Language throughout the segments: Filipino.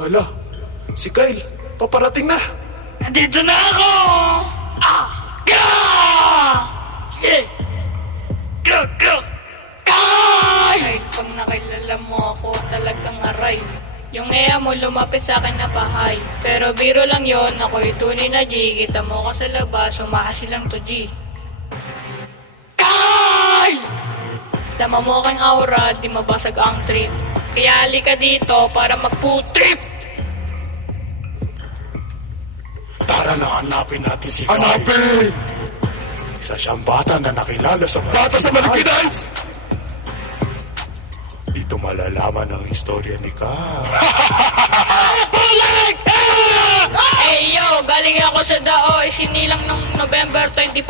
Hala, si Kyle, paparating na. Nandito na ako! Yeah! Go! Kahit pag nakilala mo ako, talagang aray. Yung iya mo lumapit sa akin na pahay. Pero biro lang yon, ako'y tunay na G. Kita mo ko sa labas, umahasi lang to G. Kyle! Tama mo aking aura, di mabasag ang trip. Kaya halika dito para mag-food trip. Tara na hanapin natin si Kyle. Hanapin! Isa siyang bata na nakilala sa Bata sa Malikinas! Dito malalaman ang istorya ni Kyle. Hey yo, galing ako sa Dao, isinilang nung November 24.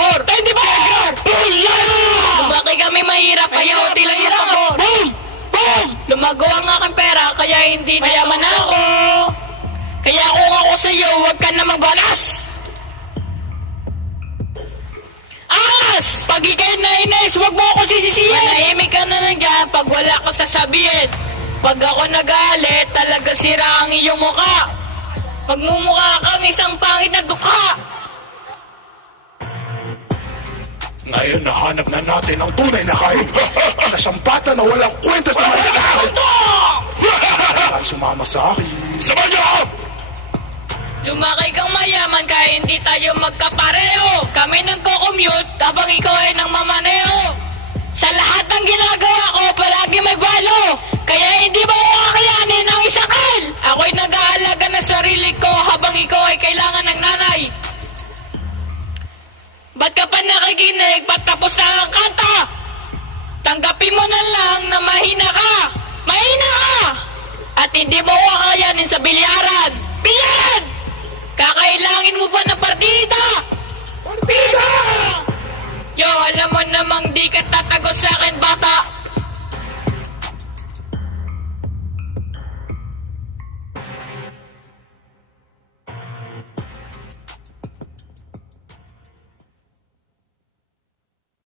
Lumaki kami mahirap, kaya uti lang yung pabor. Lumago ang aking pera, kaya hindi mayaman ako. Kaya kung ako sa'yo, huwag ka na magbalas. Angas! Pag ikay na inis, huwag mo ako sisisihin. Manahimik ka na lang dyan pag wala ka sasabihin. Pag ako nagalit, talaga sira ang iyong mukha. Magmumukha kang isang pangit na dukha. Ngayon nahanap na natin ang tunay na Kyle. Isa siyang bata na walang kwenta sa Malikinas. Kaya sumama sa akin. Sama niyo ako! Lumaki kang mayaman kaya hindi tayo magkapareho. Kami nagko-commute habang ikaw ay nang mamaneho. Sa lahat ng ginagawa ko, palagi may balo. Kaya hindi mo ako kakayanin ng isakal. Ako'y nag-aalaga ng sarili ko habang ikaw ay kailangan ng nanay. Ba't ka pa nakikinig? Ba't tapos na ang kanta? Tanggapin mo na lang na mahina ka. Mahina ka! At hindi mo ako kakayanin sa bilyaran. Bilyaran! Kakailangin mo ba ng partida?